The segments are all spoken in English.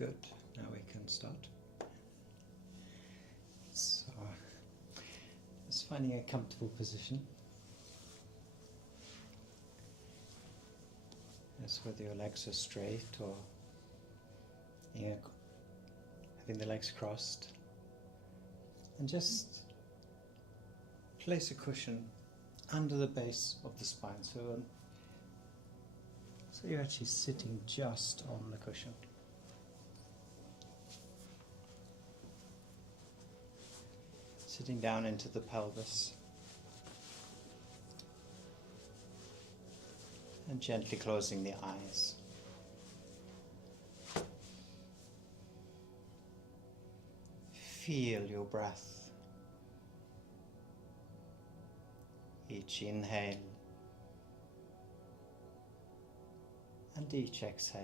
Good, now we can start. So, just finding a comfortable position. Just whether your legs are straight or having the legs crossed. And just place a cushion under the base of the spine. So you're actually sitting just on the cushion. Sitting down into the pelvis. And gently closing the eyes. Feel your breath. Each inhale and each exhale.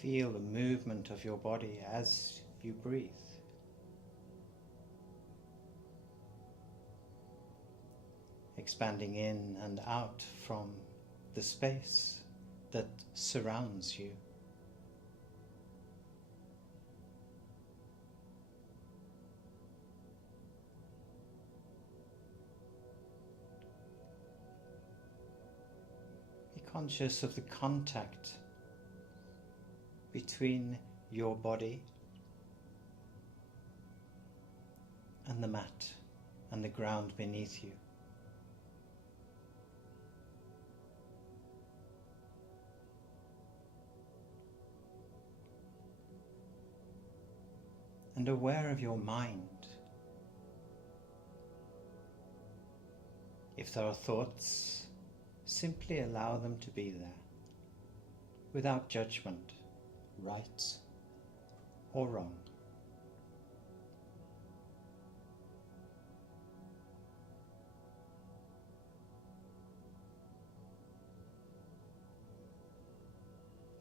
Feel the movement of your body as you breathe. Expanding in and out from the space that surrounds you. Be conscious of the contact between your body and the mat and the ground beneath you. And aware of your mind. If there are thoughts, simply allow them to be there, without judgment, right or wrong.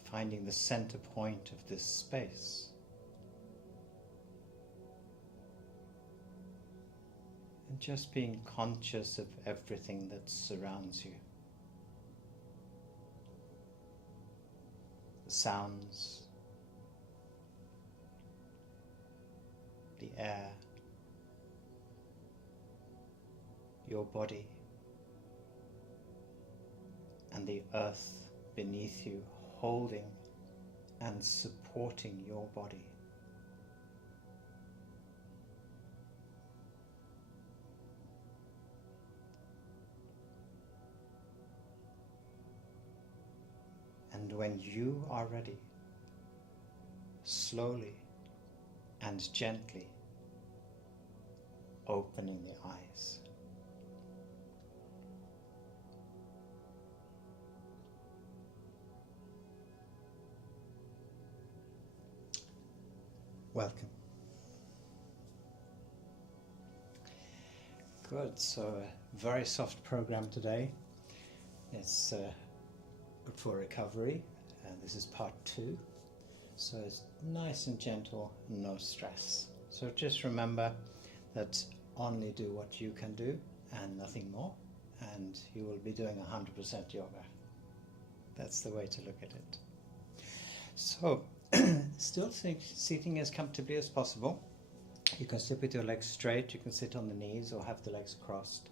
Finding the center point of this space. And just being conscious of everything that surrounds you. The sounds, the air, your body, and the earth beneath you, holding and supporting your body. And when you are ready, slowly and gently opening the eyes. Welcome. Good, so a very soft program today. It's good for recovery, and this is part 2. So it's nice and gentle, no stress. So just remember that only do what you can do and nothing more, and you will be doing 100% yoga. That's the way to look at it. So still sitting as comfortably as possible. You can sit with your legs straight, you can sit on the knees or have the legs crossed,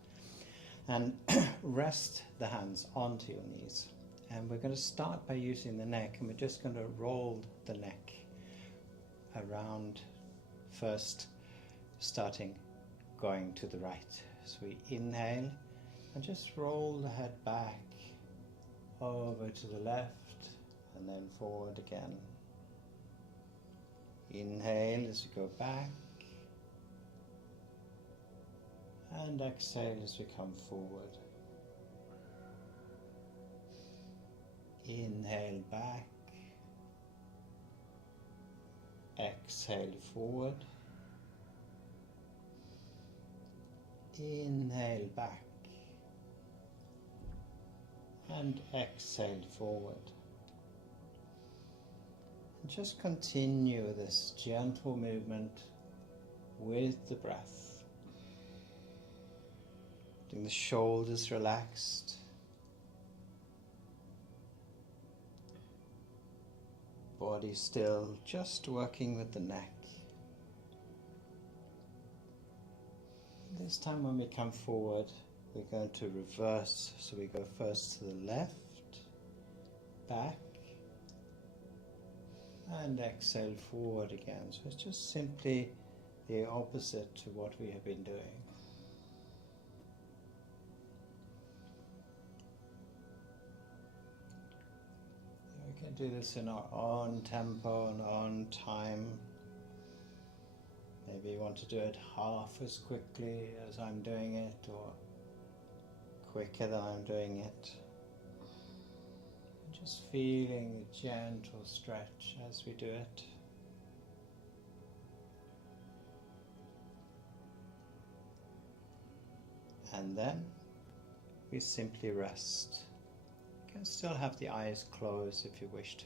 and rest the hands onto your knees. And we're going to start by using the neck, and we're just going to roll the neck around, first starting going to the right. So we inhale and just roll the head back over to the left and then forward again. Inhale as we go back and exhale as we come forward. Inhale back, exhale forward, inhale back and exhale forward. And just continue this gentle movement with the breath. Getting the shoulders relaxed. Body still, just working with the neck. This time when we come forward, we're going to reverse. So we go first to the left, back, and exhale forward again. So it's just simply the opposite to what we have been doing. We can do this in our own tempo and own time. Maybe you want to do it half as quickly as I'm doing it, or quicker than I'm doing it. Just feeling a gentle stretch as we do it. And then we simply rest. You can still have the eyes closed if you wish to.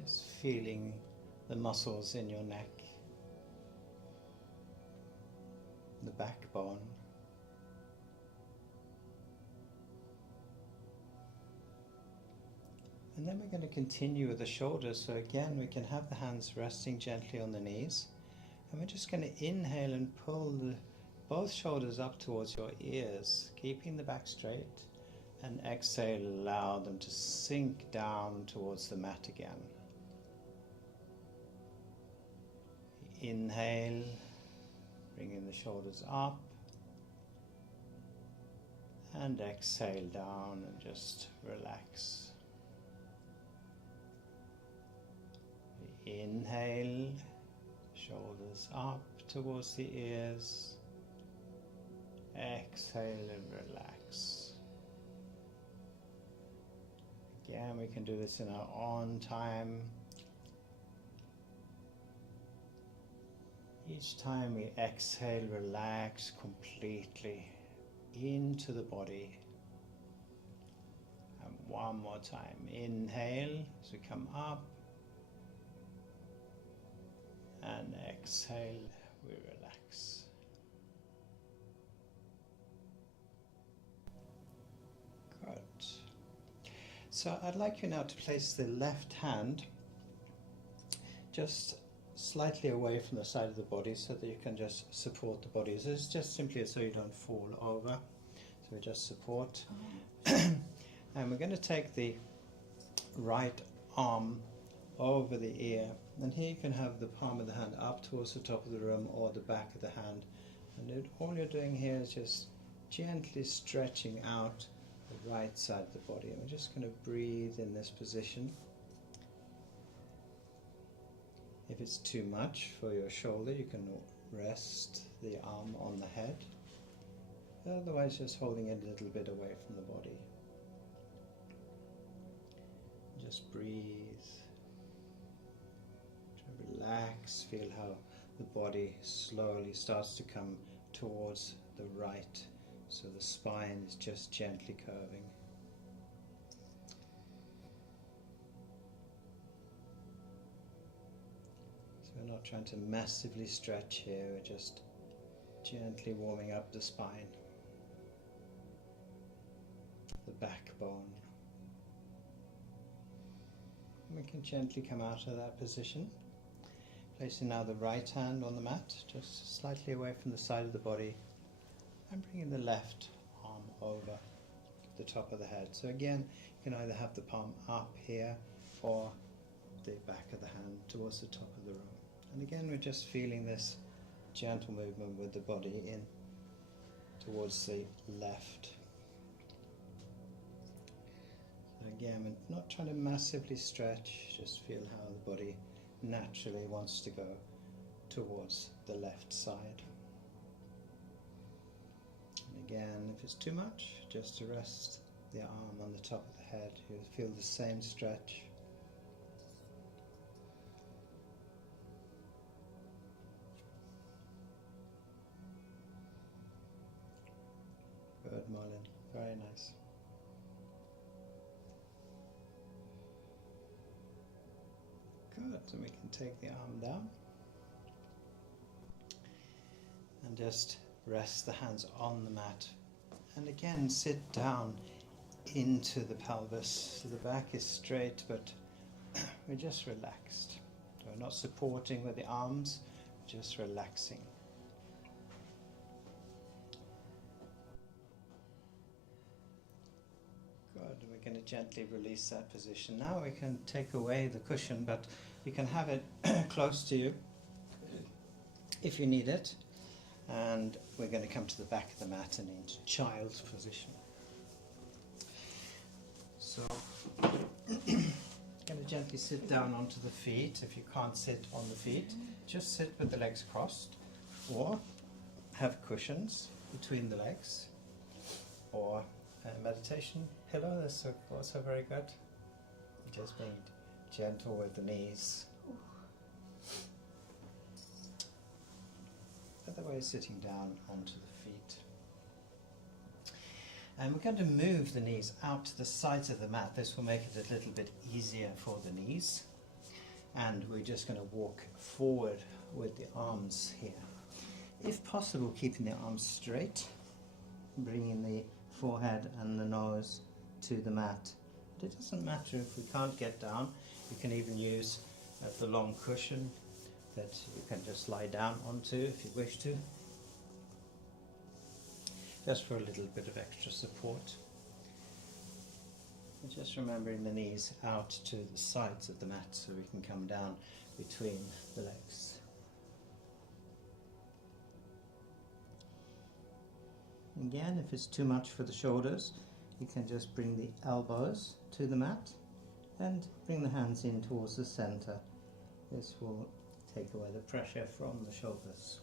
Just feeling the muscles in your neck, the backbone. And then we're going to continue with the shoulders. So again, we can have the hands resting gently on the knees. And we're just going to inhale and pull both shoulders up towards your ears, keeping the back straight. And exhale, allow them to sink down towards the mat again. Inhale, bringing the shoulders up. And exhale down and just relax. Inhale, shoulders up towards the ears. Exhale and relax. Again, we can do this in our own time. Each time we exhale, relax completely into the body. And one more time. Inhale as we come up. And exhale, we relax. Good. So I'd like you now to place the left hand just slightly away from the side of the body so that you can just support the body. So it's just simply so you don't fall over. So we just support. And we're going to take the right arm over the ear, and here you can have the palm of the hand up towards the top of the room or the back of the hand, and all you're doing here is just gently stretching out the right side of the body. And we're just going to breathe in this position. If it's too much for your shoulder, you can rest the arm on the head, otherwise just holding it a little bit away from the body. Just breathe. Relax, feel how the body slowly starts to come towards the right, so the spine is just gently curving. So we're not trying to massively stretch here, we're just gently warming up the spine, the backbone. And we can gently come out of that position. Placing now the right hand on the mat, just slightly away from the side of the body, and bringing the left arm over the top of the head. So again, you can either have the palm up here or the back of the hand towards the top of the room. And again, we're just feeling this gentle movement with the body in towards the left. So again, we're not trying to massively stretch, just feel how the body naturally wants to go towards the left side. And again, if it's too much, just to rest the arm on the top of the head, you'll feel the same stretch. Good, Marlon. Very nice. Good, and we can take the arm down. And just rest the hands on the mat. And again, sit down into the pelvis. So the back is straight, but we're just relaxed. We're not supporting with the arms, just relaxing. Good. We're going to gently release that position. Now we can take away the cushion, but you can have it close to you if you need it. And we're going to come to the back of the mat and into child's position. So, going to gently sit down onto the feet. If you can't sit on the feet, just sit with the legs crossed, or have cushions between the legs, or a meditation pillow. That's also very good. Just being gentle with the knees. Otherwise, sitting down onto the feet. And we're going to move the knees out to the sides of the mat. This will make it a little bit easier for the knees. And we're just going to walk forward with the arms here. If possible, keeping the arms straight, bringing the forehead and the nose to the mat. But it doesn't matter if we can't get down. You can even use the long cushion that you can just lie down onto if you wish to, just for a little bit of extra support. And just remembering the knees out to the sides of the mat so we can come down between the legs. Again, if it's too much for the shoulders, you can just bring the elbows to the mat and bring the hands in towards the center. This will take away the pressure from the shoulders.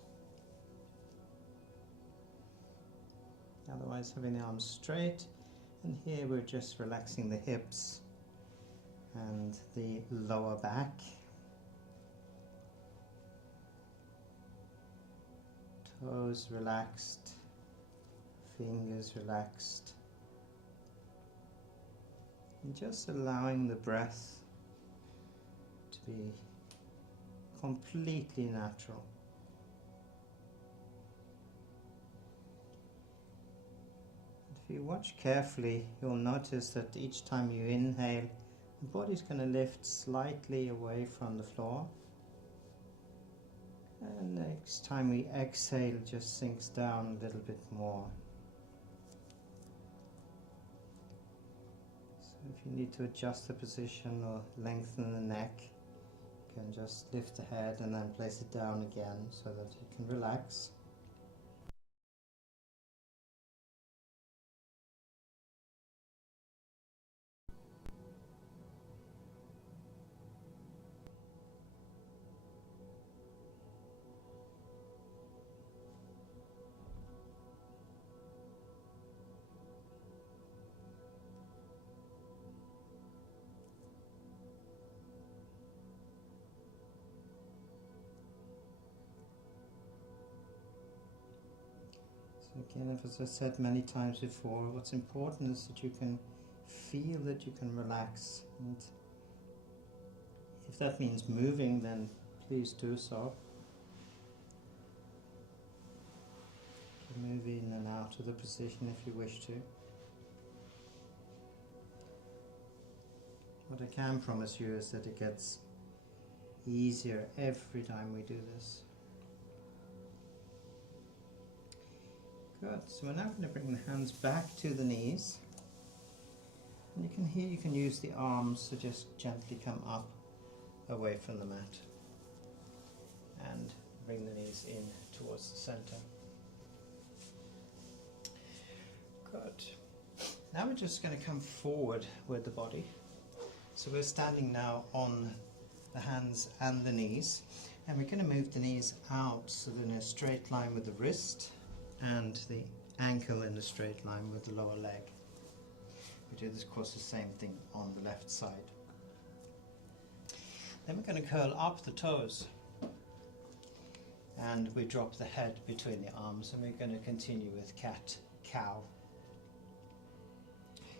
Otherwise, having the arms straight, and here we're just relaxing the hips and the lower back. Toes relaxed, fingers relaxed, and just allowing the breath to be completely natural. If you watch carefully, you'll notice that each time you inhale, the body's going to lift slightly away from the floor. And next time we exhale, it just sinks down a little bit more. So if you need to adjust the position or lengthen the neck, you can just lift the head and then place it down again so that you can relax. Again, as I said many times before, what's important is that you can feel that you can relax, and if that means moving, then please do so. You can move in and out of the position if you wish to. What I can promise you is that it gets easier every time we do this. Good. So we're now going to bring the hands back to the knees. And you can use the arms to just gently come up away from the mat. And bring the knees in towards the center. Good. Now we're just going to come forward with the body. So we're standing now on the hands and the knees. And we're going to move the knees out so they're in a straight line with the wrist, and the ankle in a straight line with the lower leg. We do this, of course, the same thing on the left side. Then we're going to curl up the toes, and we drop the head between the arms, and we're going to continue with cat-cow.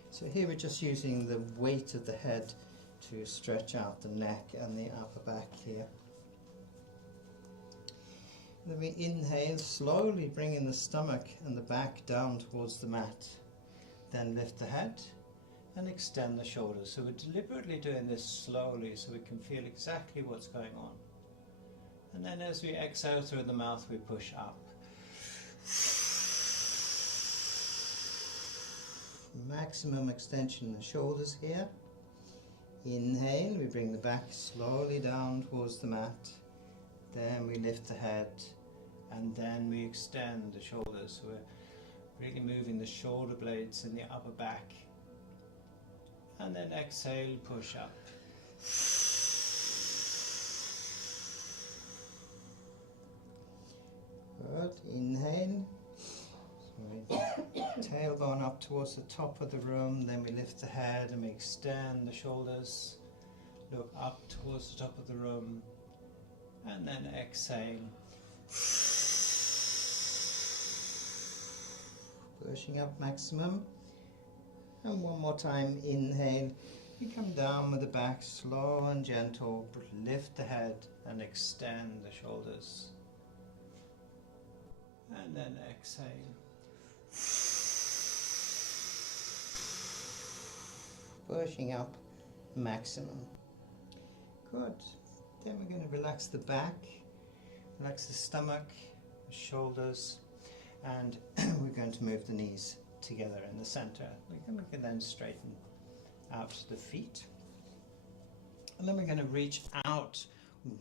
So here we're just using the weight of the head to stretch out the neck and the upper back here. Then we inhale, slowly bringing the stomach and the back down towards the mat. Then lift the head and extend the shoulders. So we're deliberately doing this slowly so we can feel exactly what's going on. And then as we exhale through the mouth, we push up. Maximum extension in the shoulders here. Inhale, we bring the back slowly down towards the mat. Then we lift the head and then we extend the shoulders. So we're really moving the shoulder blades in the upper back. And then exhale, push up. Good. Inhale. Tailbone up towards the top of the room, then we lift the head and we extend the shoulders, look up towards the top of the room, and then exhale. Pushing up maximum. And one more time, inhale. You come down with the back, slow and gentle, lift the head and extend the shoulders. And then exhale. Pushing up maximum. Good. Then we're going to relax the back, relax the stomach, the shoulders, and we're going to move the knees together in the center. We can then straighten out the feet. And then we're going to reach out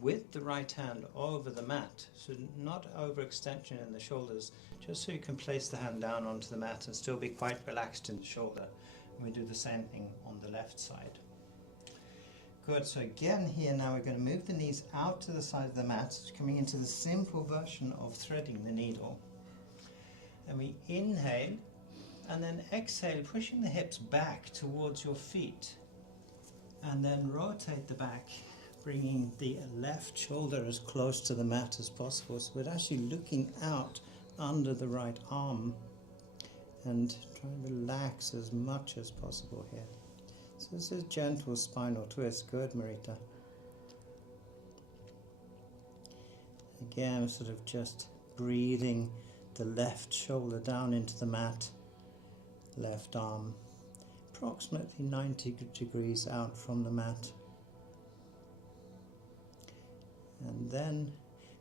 with the right hand over the mat, so not overextension in the shoulders, just so you can place the hand down onto the mat and still be quite relaxed in the shoulder. And we do the same thing on the left side. Good, so again here now we're going to move the knees out to the side of the mat, coming into the simple version of threading the needle. And we inhale and then exhale, pushing the hips back towards your feet, and then rotate the back, bringing the left shoulder as close to the mat as possible. So we're actually looking out under the right arm and trying to relax as much as possible here. So this is a gentle spinal twist. Good, Marita. Again, sort of just breathing the left shoulder down into the mat, left arm approximately 90 degrees out from the mat. And then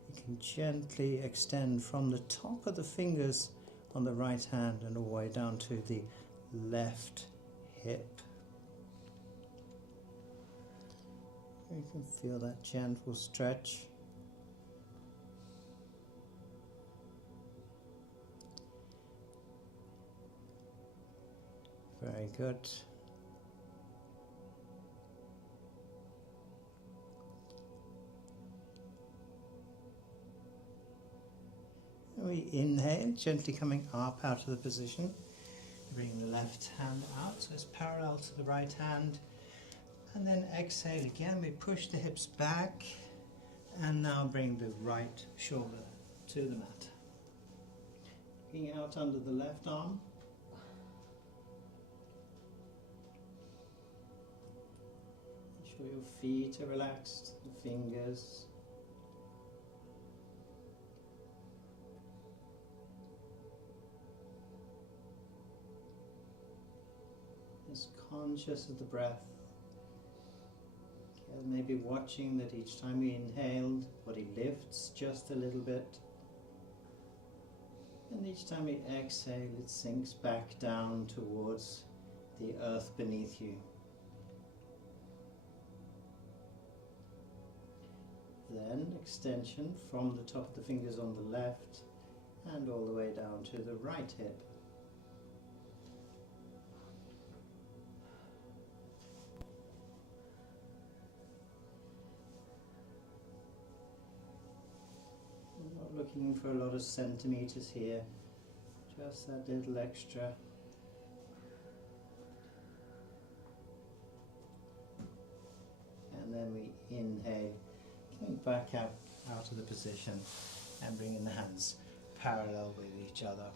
you can gently extend from the top of the fingers on the right hand and all the way down to the left hip. You can feel that gentle stretch. Very good. We inhale, gently coming up out of the position. Bring the left hand out so it's parallel to the right hand. And then exhale again, we push the hips back and now bring the right shoulder to the mat. Looking out under the left arm. Make sure your feet are relaxed, the fingers. Just conscious of the breath. Maybe watching that each time we inhale, body lifts just a little bit. And each time we exhale, it sinks back down towards the earth beneath you. Then extension from the top of the fingers on the left and all the way down to the right hip. Looking for a lot of centimeters here, just that little extra. And then we inhale, coming back out of the position and bringing the hands parallel with each other.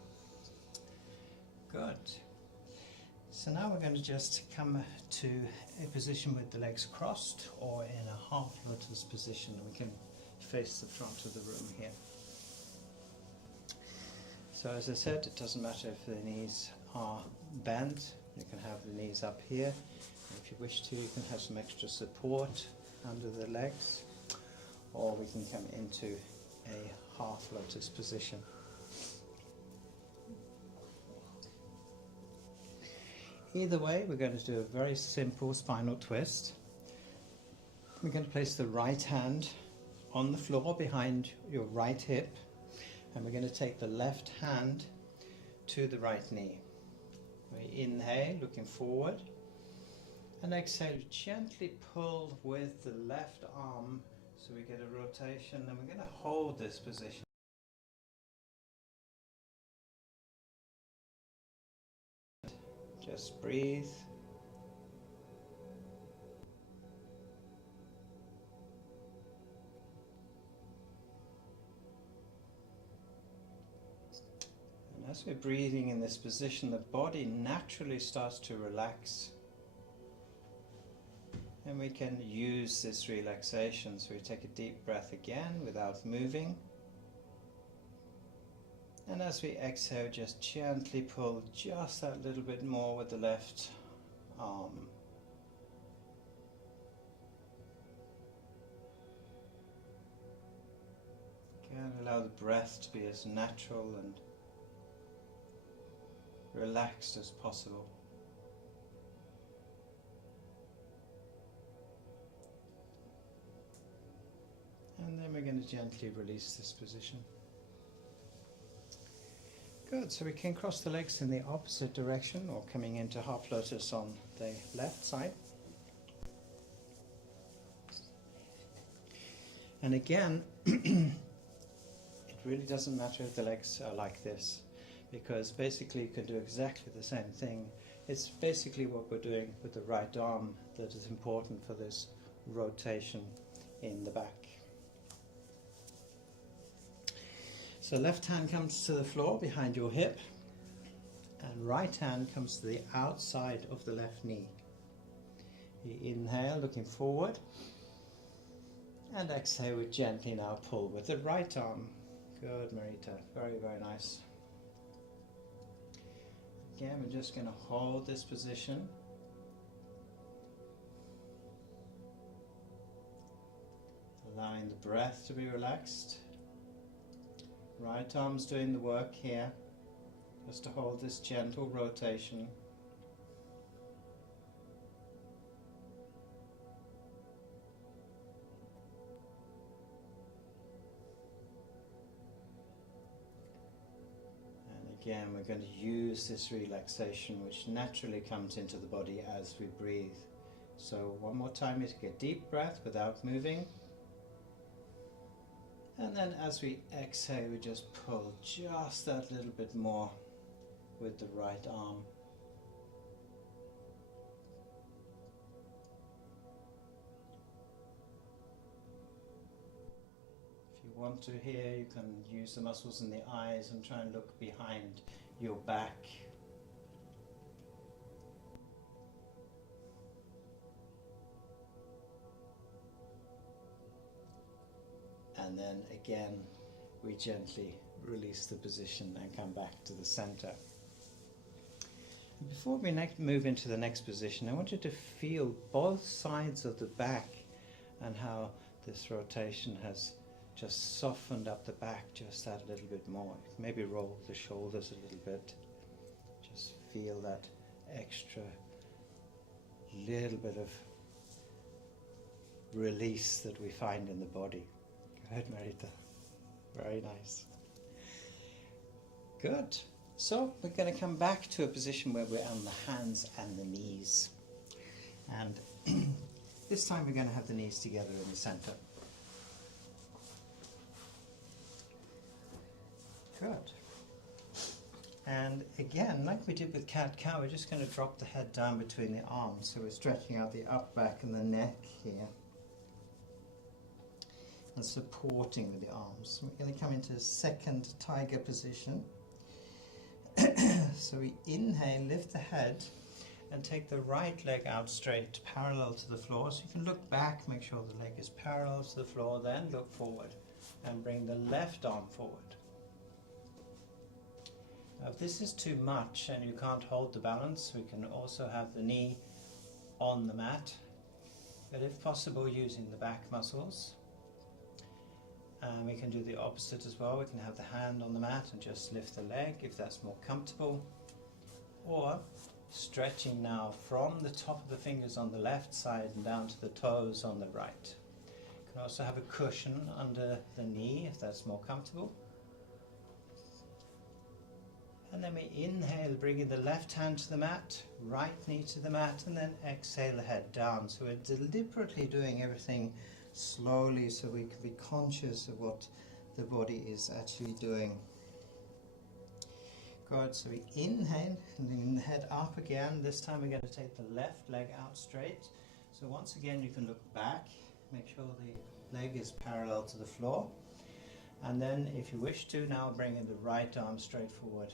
Good. So now we're going to just come to a position with the legs crossed or in a half lotus position, and we can face the front of the room here. So as I said, it doesn't matter if the knees are bent. You can have the knees up here. If you wish to, you can have some extra support under the legs, or we can come into a half lotus position. Either way, we're going to do a very simple spinal twist. We're going to place the right hand on the floor behind your right hip, and we're going to take the left hand to the right knee. We inhale, looking forward, and exhale, gently pull with the left arm so we get a rotation, and we're going to hold this position. Just breathe. And as we're breathing in this position, the body naturally starts to relax. And we can use this relaxation. So we take a deep breath again without moving. And as we exhale, just gently pull just that little bit more with the left arm. Again, allow the breath to be as natural and relaxed as possible. And then we're going to gently release this position. Good, so we can cross the legs in the opposite direction, or coming into half lotus on the left side. And again, it really doesn't matter if the legs are like this, because basically you can do exactly the same thing. It's basically what we're doing with the right arm that is important for this rotation in the back. So left hand comes to the floor behind your hip, and right hand comes to the outside of the left knee. You inhale, looking forward, and exhale, we gently now pull with the right arm. Good, Marita, very, very nice. Again, we're just going to hold this position. Allowing the breath to be relaxed. Right arm's doing the work here, just to hold this gentle rotation. And again, we're going to use this relaxation which naturally comes into the body as we breathe. So one more time, you take a deep breath without moving. And then as we exhale, we just pull just that little bit more with the right arm. If you want to here, you can use the muscles in the eyes and try and look behind your back. And then again, we gently release the position and come back to the center. Before we move into the next position, I want you to feel both sides of the back and how this rotation has just softened up the back just that little bit more. Maybe roll the shoulders a little bit. Just feel that extra little bit of release that we find in the body. Good, Marita. Very nice. Good. So we're going to come back to a position where we're on the hands and the knees. And this time we're going to have the knees together in the center. Good. And again, like we did with cat-cow, we're just going to drop the head down between the arms. So we're stretching out the up back and the neck here. And supporting with the arms. We're going to come into a second tiger position. So we inhale, lift the head, and take the right leg out straight, parallel to the floor. So you can look back, make sure the leg is parallel to the floor, then look forward and bring the left arm forward. Now, if this is too much and you can't hold the balance, we can also have the knee on the mat, but if possible using the back muscles. And we can do the opposite as well. We can have the hand on the mat and just lift the leg if that's more comfortable, or stretching now from the top of the fingers on the left side and down to the toes on the right. You can also have a cushion under the knee if that's more comfortable. And then we inhale, bringing the left hand to the mat, right knee to the mat, and then exhale the head down. So we're deliberately doing everything slowly so we can be conscious of what the body is actually doing. Good, so we inhale and then the head up again. This time we're going to take the left leg out straight. So once again you can look back, make sure the leg is parallel to the floor. And then if you wish to, now bring in the right arm straight forward.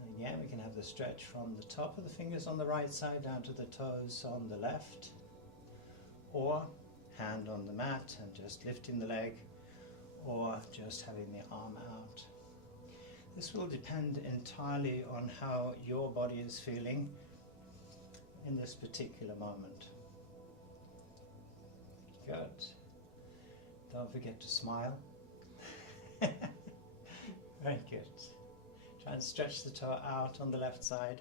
And again we can have the stretch from the top of the fingers on the right side down to the toes on the left. Or hand on the mat and just lifting the leg, or just having the arm out. This will depend entirely on how your body is feeling in this particular moment. Good. Don't forget to smile. Very good. Try and stretch the toe out on the left side.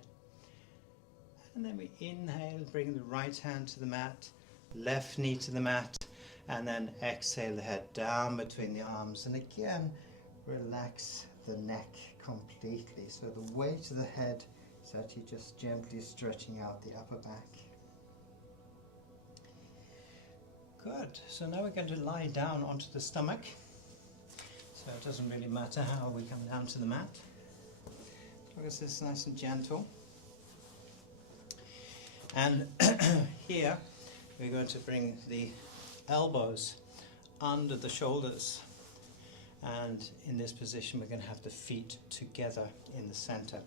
And then we inhale, bring the right hand to the mat, left knee to the mat, and then exhale the head down between the arms. And again, relax the neck completely. So the weight of the head is actually just gently stretching out the upper back. Good. So now we're going to lie down onto the stomach. So it doesn't really matter how we come down to the mat, as long as it's nice and gentle. And here we're going to bring the elbows under the shoulders, and in this position we're going to have the feet together in the center.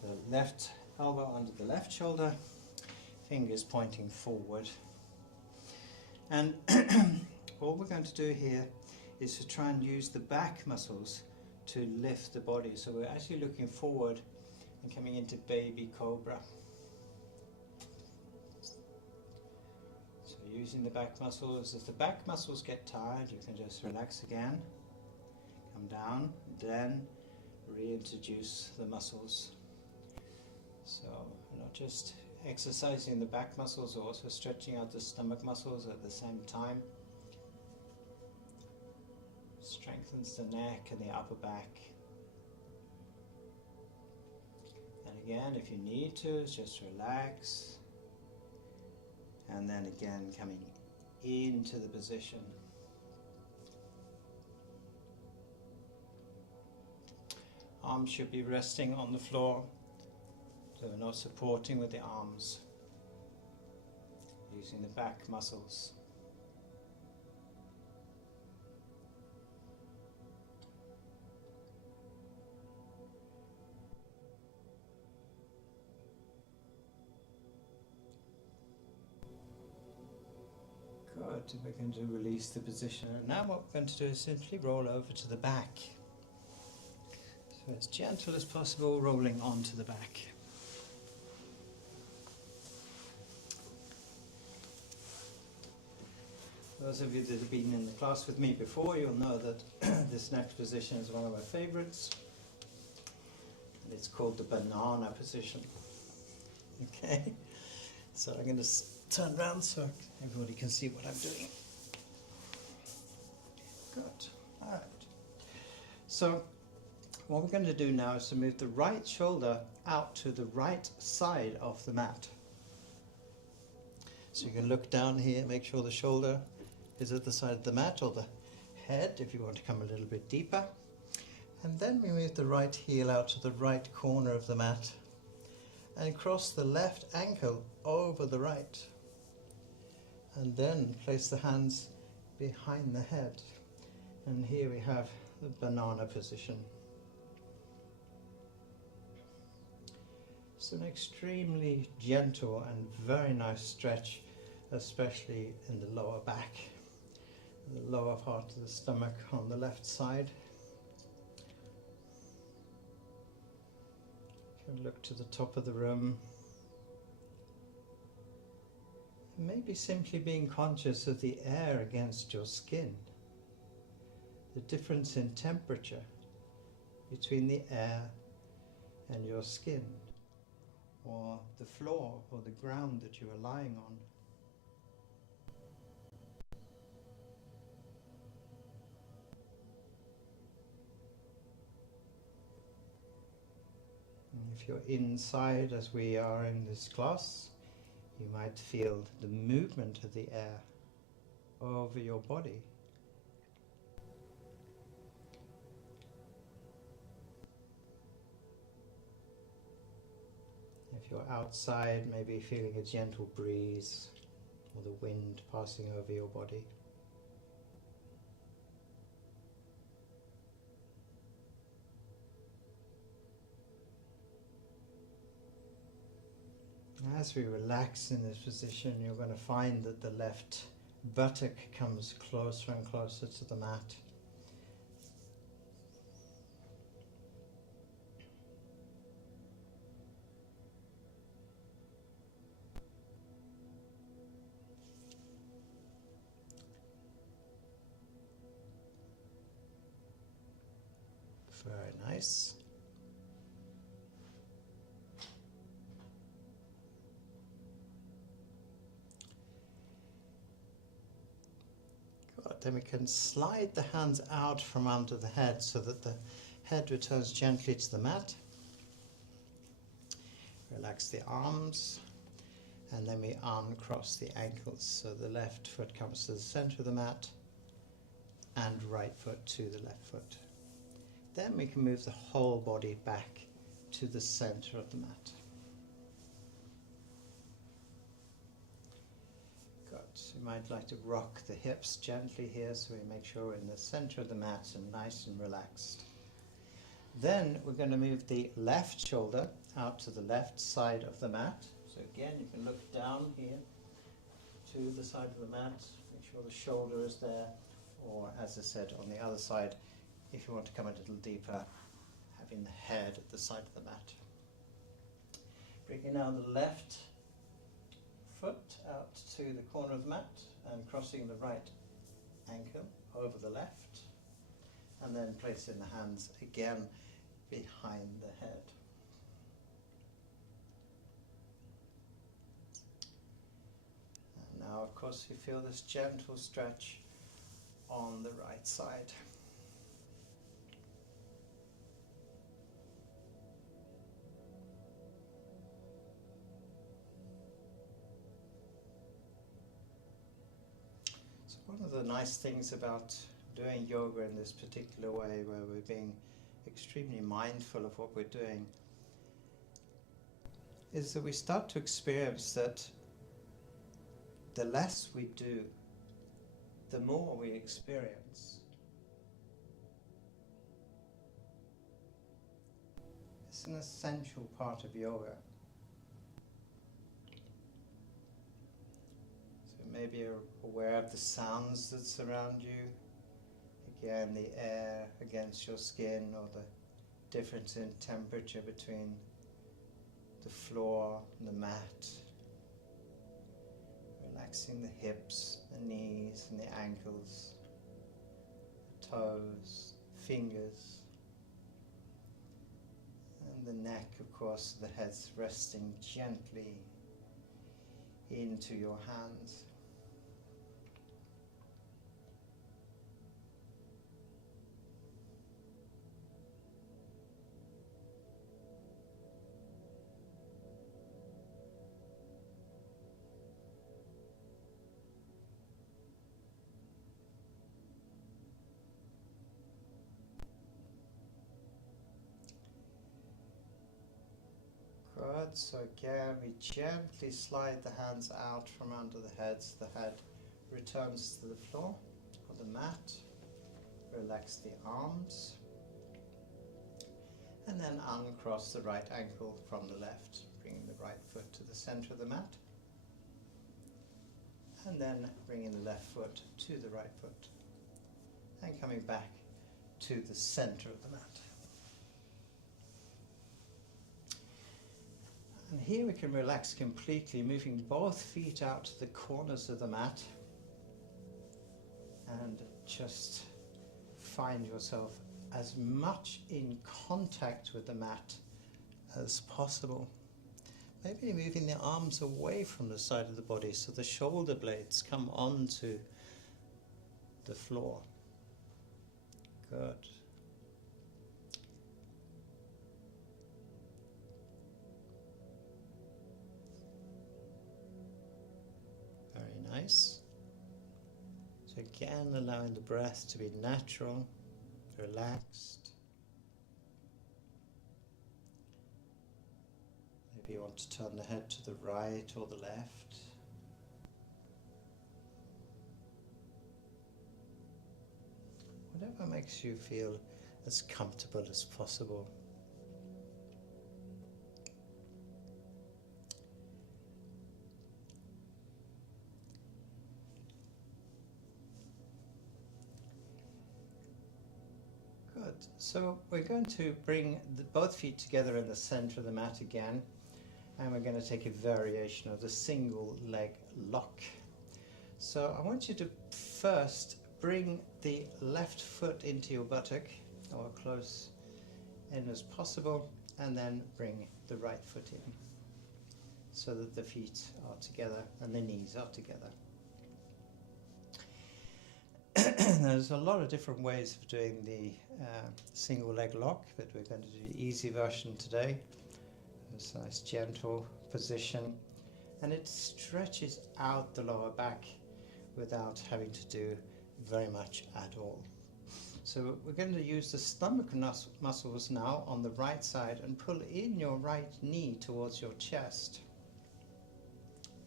So left elbow under the left shoulder, fingers pointing forward. And all we're going to do here is to try and use the back muscles to lift the body. So we're actually looking forward and coming into baby cobra. So using the back muscles. If the back muscles get tired, you can just relax again, come down, then reintroduce the muscles. So we're not just exercising the back muscles, also stretching out the stomach muscles at the same time. Strengthens the neck and the upper back. And again, if you need to, just relax. And then again, coming into the position. Arms should be resting on the floor, so we're not supporting with the arms. Using the back muscles. Good, we're going to release the position. And now what we're going to do is simply roll over to the back. So as gentle as possible, rolling onto the back. Those of you that have been in the class with me before, you'll know that this next position is one of my favorites. And it's called the banana position. Okay, so I'm going to turn around so everybody can see what I'm doing. Good. All right. So what we're going to do now is to move the right shoulder out to the right side of the mat. So you can look down here, make sure the shoulder is at the side of the mat, or the head if you want to come a little bit deeper. And then we move the right heel out to the right corner of the mat and cross the left ankle over the right. And then place the hands behind the head. And here we have the banana position. It's an extremely gentle and very nice stretch, especially in the lower back, the lower part of the stomach on the left side. You can look to the top of the room. Maybe simply being conscious of the air against your skin, the difference in temperature between the air and your skin, or the floor or the ground that you are lying on. And if you're inside, as we are in this class, you might feel the movement of the air over your body. If you're outside, maybe feeling a gentle breeze or the wind passing over your body. As we relax in this position, you're going to find that the left buttock comes closer and closer to the mat. Very nice. Good. Then we can slide the hands out from under the head so that the head returns gently to the mat. Relax the arms, and then we uncross the ankles. So the left foot comes to the center of the mat and right foot to the left foot. Then we can move the whole body back to the center of the mat. Good. So you might like to rock the hips gently here so we make sure we're in the center of the mat and nice and relaxed. Then we're going to move the left shoulder out to the left side of the mat. So again, you can look down here to the side of the mat, make sure the shoulder is there, or as I said, on the other side, if you want to come a little deeper, having the head at the side of the mat. Bringing now the left foot out to the corner of the mat and crossing the right ankle over the left, and then placing the hands again behind the head. And now, of course, you feel this gentle stretch on the right side. So one of the nice things about doing yoga in this particular way, where we're being extremely mindful of what we're doing, is that we start to experience that the less we do, the more we experience. It's an essential part of yoga. So maybe you're aware of the sounds that surround you. Again, the air against your skin, or the difference in temperature between the floor and the mat. Relaxing the hips, the knees and the ankles, the toes, fingers, and the neck, of course, the head's resting gently into your hands. Good, so again we gently slide the hands out from under the head so the head returns to the floor or the mat. Relax the arms and then uncross the right ankle from the left, bringing the right foot to the center of the mat, and then bringing the left foot to the right foot and coming back to the center of the mat. And here we can relax completely, moving both feet out to the corners of the mat, and just find yourself as much in contact with the mat as possible. Maybe moving the arms away from the side of the body so the shoulder blades come onto the floor. Good. Very nice. So again, allowing the breath to be natural, relaxed. Maybe you want to turn the head to the right or the left. Whatever makes you feel as comfortable as possible. Good. So we're going to bring both feet together in the center of the mat again, and we're going to take a variation of the single leg lock. So I want you to first bring the left foot into your buttock, or close in as possible, and then bring the right foot in, so that the feet are together and the knees are together. There's a lot of different ways of doing the single leg lock, but we're going to do the easy version today. It's a nice gentle position, and it stretches out the lower back without having to do very much at all. So we're going to use the stomach muscles now on the right side and pull in your right knee towards your chest.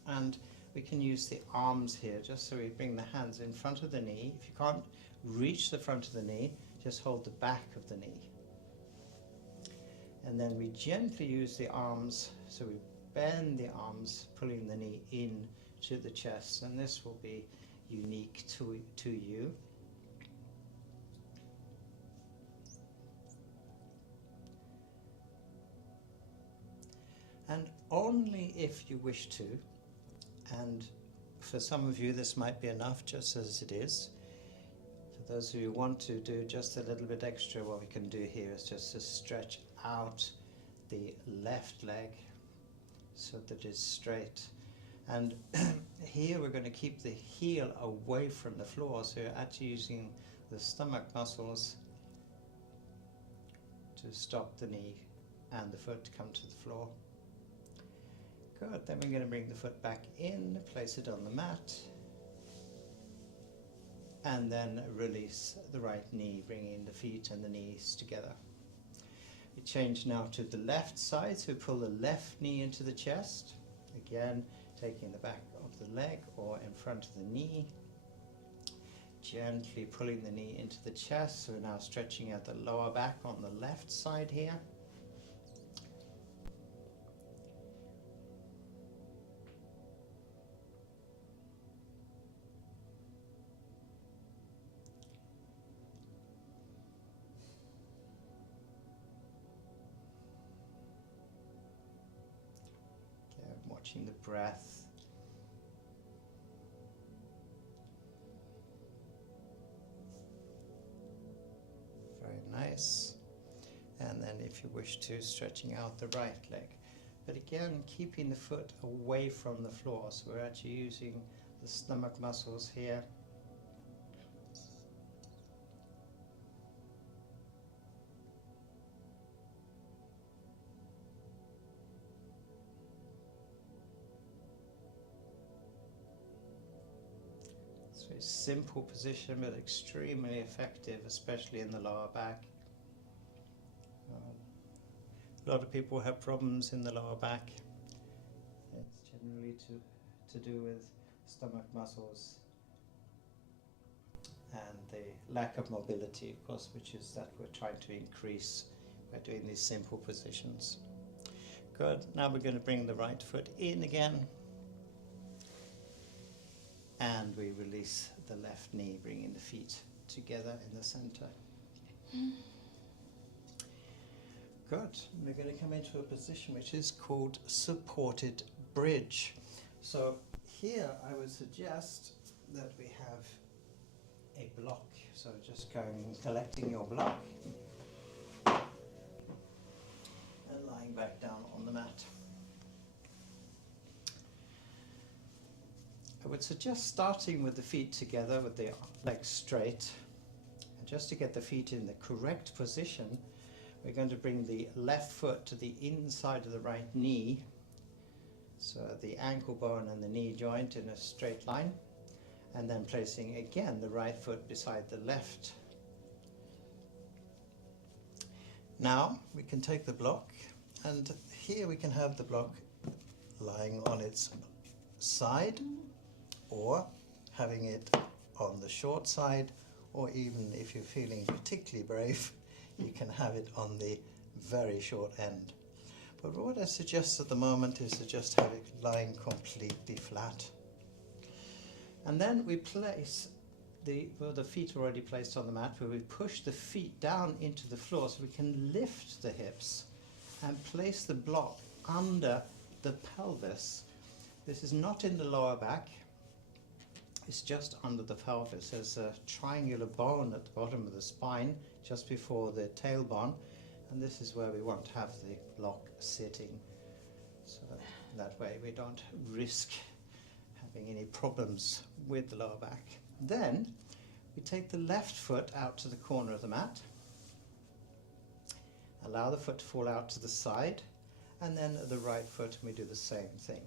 And we can use the arms here, just so we bring the hands in front of the knee. If you can't reach the front of the knee, just hold the back of the knee. And then we gently use the arms, so we bend the arms, pulling the knee in to the chest, and this will be unique to you. And only if you wish to, and for some of you this might be enough just as it is. For those of you who want to do just a little bit extra, what we can do here is just to stretch out the left leg so that it's straight. And here we're going to keep the heel away from the floor, so you're actually using the stomach muscles to stop the knee and the foot to come to the floor. Good, then we're going to bring the foot back in, place it on the mat, and then release the right knee, bringing the feet and the knees together. We change now to the left side, so pull the left knee into the chest, again taking the back of the leg or in front of the knee, gently pulling the knee into the chest, so we're now stretching out the lower back on the left side here. Watching the breath. Very nice. And then if you wish to, stretching out the right leg. But again, keeping the foot away from the floor. So we're actually using the stomach muscles here. Very simple position, but extremely effective, especially in the lower back. A lot of people have problems in the lower back. It's generally to do with stomach muscles and the lack of mobility, of course, which is that we're trying to increase by doing these simple positions. Good. Now we're going to bring the right foot in again. And we release the left knee, bringing the feet together in the center. Good. We're going to come into a position which is called supported bridge. So here I would suggest that we have a block. So just collecting your block and lying back down on the mat. I would suggest starting with the feet together with the legs straight. And just to get the feet in the correct position, we're going to bring the left foot to the inside of the right knee, so the ankle bone and the knee joint in a straight line, and then placing again the right foot beside the left. Now we can take the block, and here we can have the block lying on its side, or having it on the short side, or even if you're feeling particularly brave, you can have it on the very short end. But what I suggest at the moment is to just have it lying completely flat. And then we place the feet already placed on the mat, where we push the feet down into the floor so we can lift the hips and place the block under the pelvis. This is not in the lower back, it's just under the pelvis. There's a triangular bone at the bottom of the spine, just before the tailbone, and this is where we want to have the block sitting. So that way we don't risk having any problems with the lower back. Then we take the left foot out to the corner of the mat, allow the foot to fall out to the side, and then the right foot, and we do the same thing.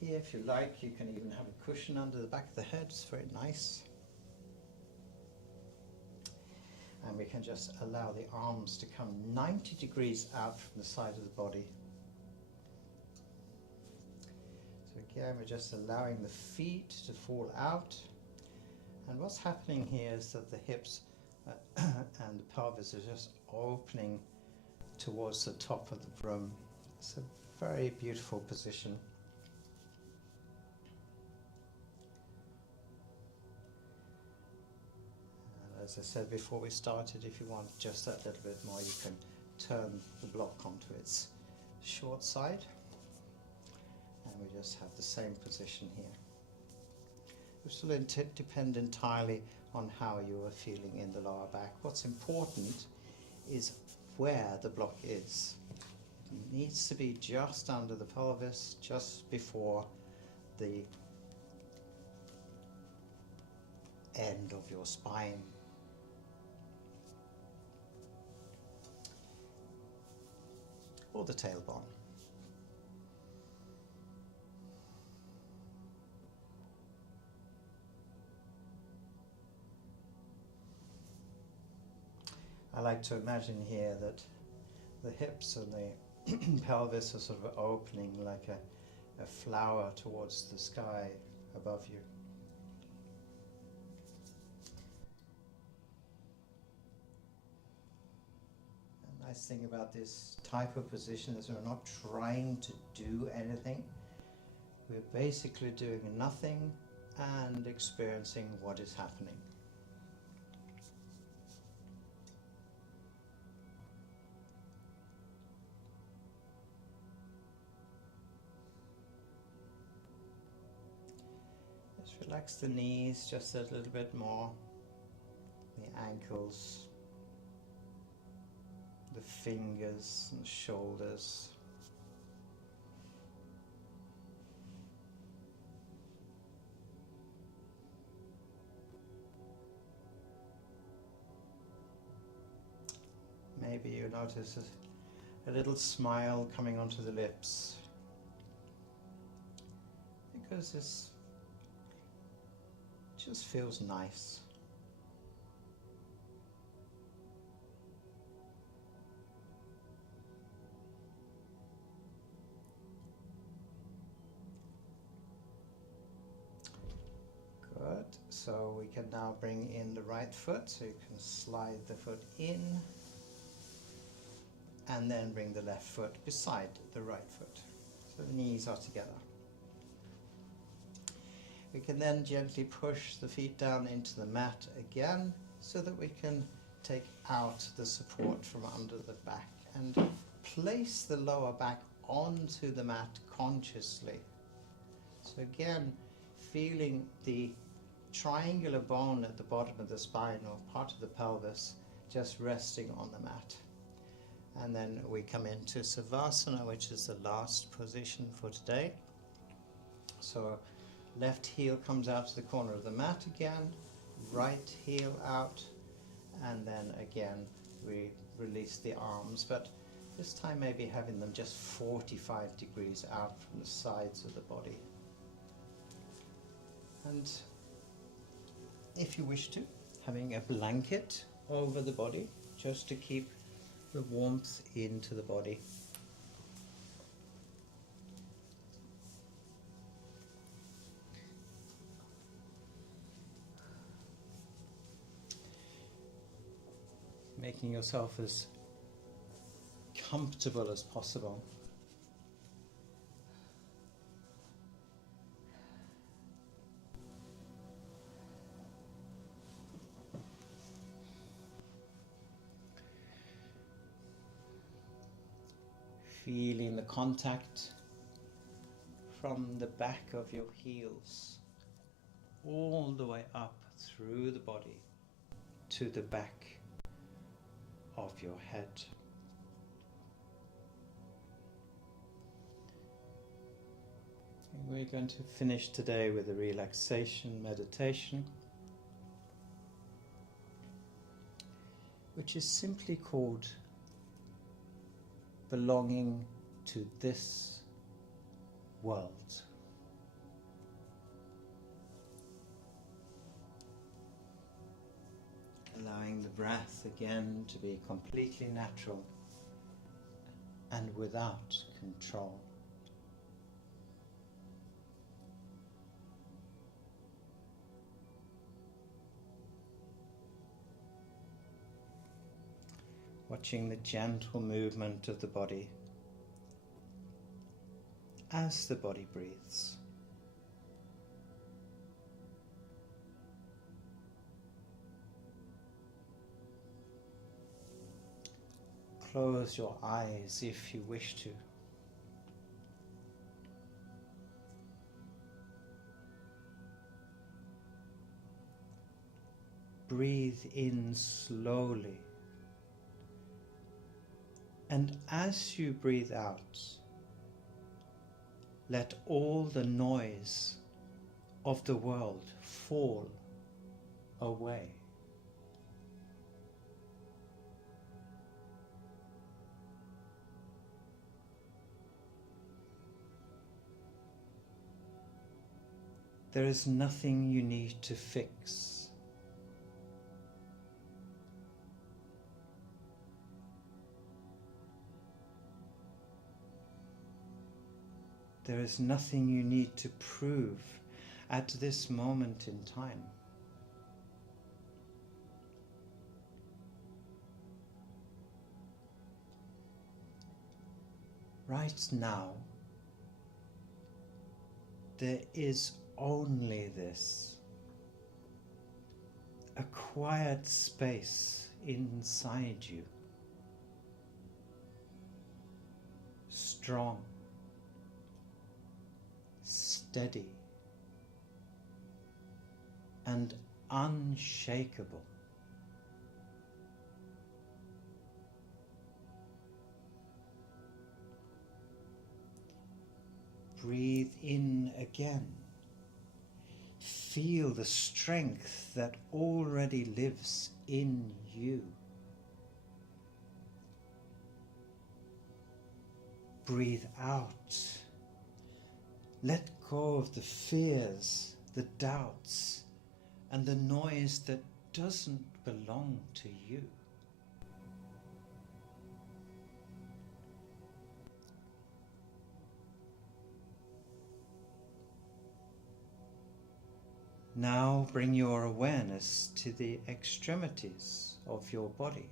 Here, if you like, you can even have a cushion under the back of the head. It's very nice. And we can just allow the arms to come 90 degrees out from the side of the body. So again, we're just allowing the feet to fall out. And what's happening here is that the hips and the pelvis are just opening towards the top of the room. It's a very beautiful position. As I said before we started, if you want just that little bit more, you can turn the block onto its short side, and we just have the same position here. It will depend entirely on how you are feeling in the lower back. What's important is where the block is. It needs to be just under the pelvis, just before the end of your spine. Or the tailbone. I like to imagine here that the hips and the pelvis are sort of opening like a flower towards the sky above you. The nice thing about this type of position is we're not trying to do anything. We're basically doing nothing and experiencing what is happening. Just relax the knees just a little bit more, the ankles, the fingers and the shoulders. Maybe you notice a little smile coming onto the lips, because this just feels nice. Good. So we can now bring in the right foot, so you can slide the foot in and then bring the left foot beside the right foot, so the knees are together. We can then gently push the feet down into the mat again, so that we can take out the support from under the back and place the lower back onto the mat consciously. So again, feeling the triangular bone at the bottom of the spine or part of the pelvis just resting on the mat. And then we come into Savasana, which is the last position for today. So left heel comes out to the corner of the mat again, right heel out, and then again we release the arms, but this time maybe having them just 45 degrees out from the sides of the body. And if you wish to, having a blanket over the body just to keep the warmth into the body. Making yourself as comfortable as possible. Feeling the contact from the back of your heels all the way up through the body to the back of your head. And we're going to finish today with a relaxation meditation, which is simply called belonging to this world. Allowing the breath again to be completely natural and without control. Watching the gentle movement of the body as the body breathes. Close your eyes if you wish to. Breathe in slowly. And as you breathe out, let all the noise of the world fall away. There is nothing you need to fix. There is nothing you need to prove at this moment in time. Right now, there is only this, a quiet space inside you, strong, steady, and unshakable. Breathe in again. Feel the strength that already lives in you. Breathe out. Let go of the fears, the doubts, and the noise that doesn't belong to you. Now bring your awareness to the extremities of your body.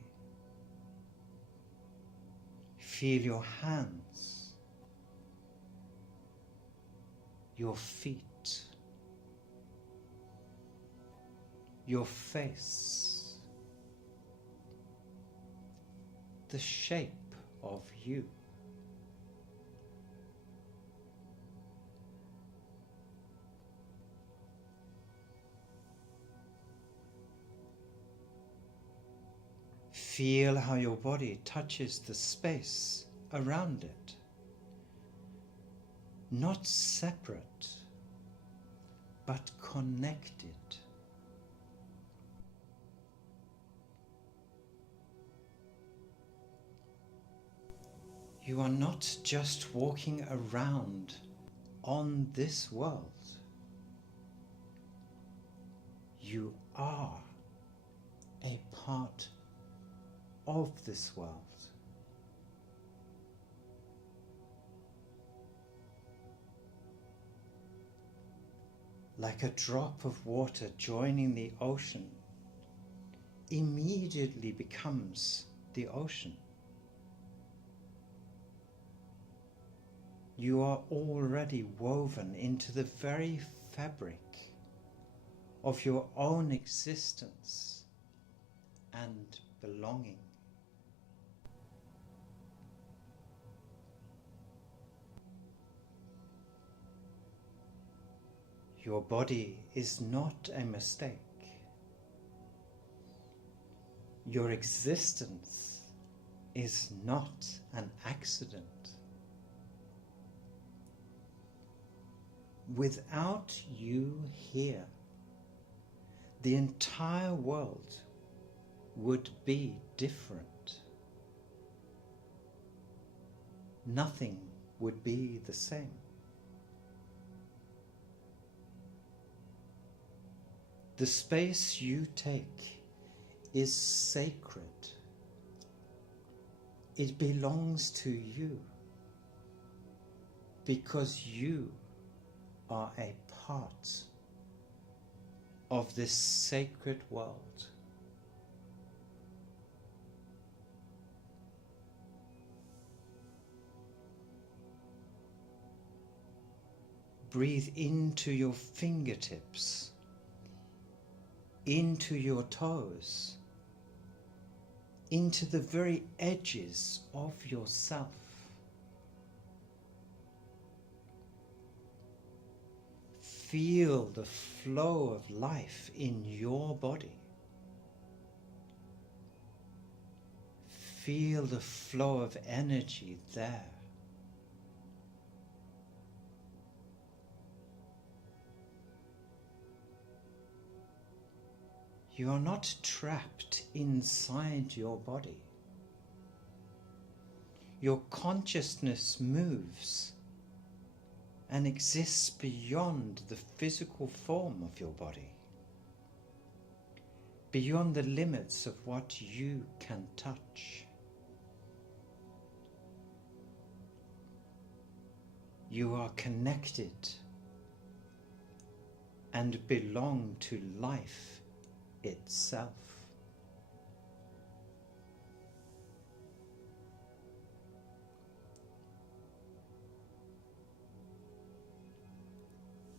Feel your hands, your feet, your face, the shape of you. Feel how your body touches the space around it. Not separate, but connected. You are not just walking around on this world. You are a part of this world. Like a drop of water joining the ocean, immediately becomes the ocean. You are already woven into the very fabric of your own existence and belonging. Your body is not a mistake. Your existence is not an accident. Without you here, the entire world would be different. Nothing would be the same. The space you take is sacred. It belongs to you because you are a part of this sacred world. Breathe into your fingertips, into your toes, into the very edges of yourself. Feel the flow of life in your body. Feel the flow of energy there. You are not trapped inside your body. Your consciousness moves and exists beyond the physical form of your body, beyond the limits of what you can touch. You are connected and belong to life itself.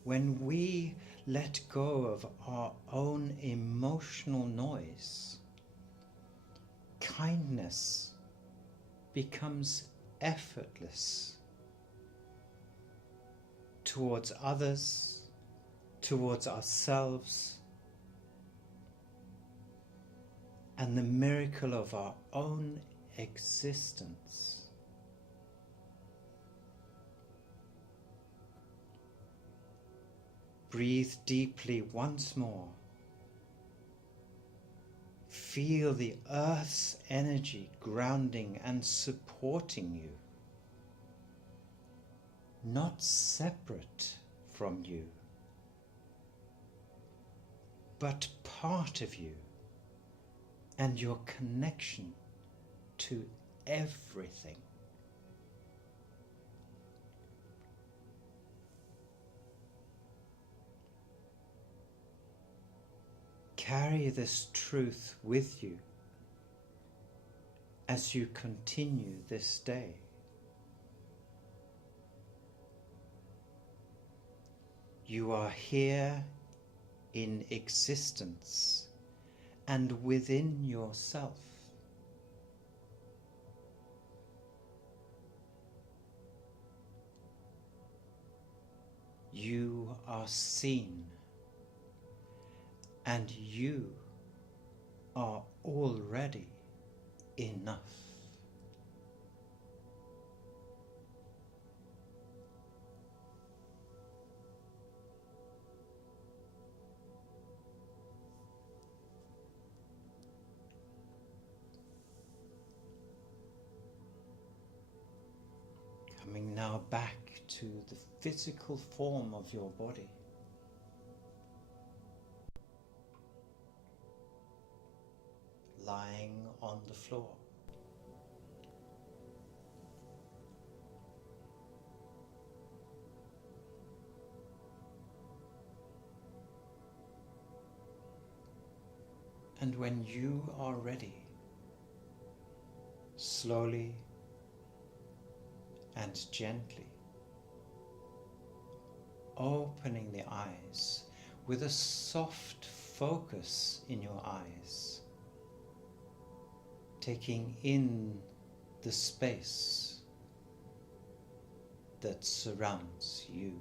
When we let go of our own emotional noise, kindness becomes effortless towards others, towards ourselves, and the miracle of our own existence. Breathe deeply once more. Feel the earth's energy grounding and supporting you, not separate from you, but part of you and your connection to everything. Carry this truth with you as you continue this day. You are here in existence, and within yourself. you are seen, and you are already enough. Coming now back to the physical form of your body. Lying on the floor. And when you are ready, slowly and gently, opening the eyes with a soft focus in your eyes, taking in the space that surrounds you.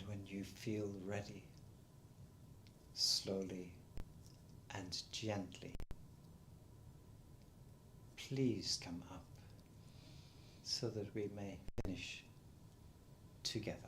And when you feel ready, slowly and gently, please come up so that we may finish together.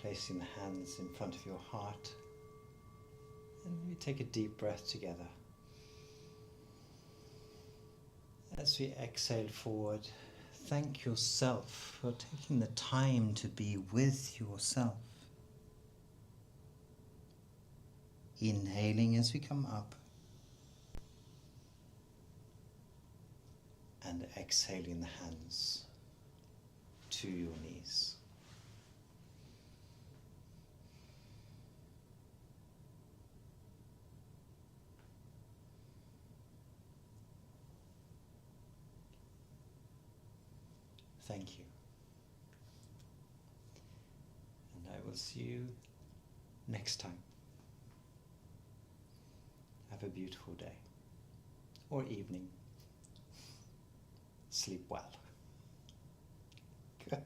Placing the hands in front of your heart, and we take a deep breath together. As we exhale forward, thank yourself for taking the time to be with yourself. Inhaling as we come up, and exhaling the hands to your knees. Thank you. And I will see you next time. Have a beautiful day or evening. Sleep well. Good.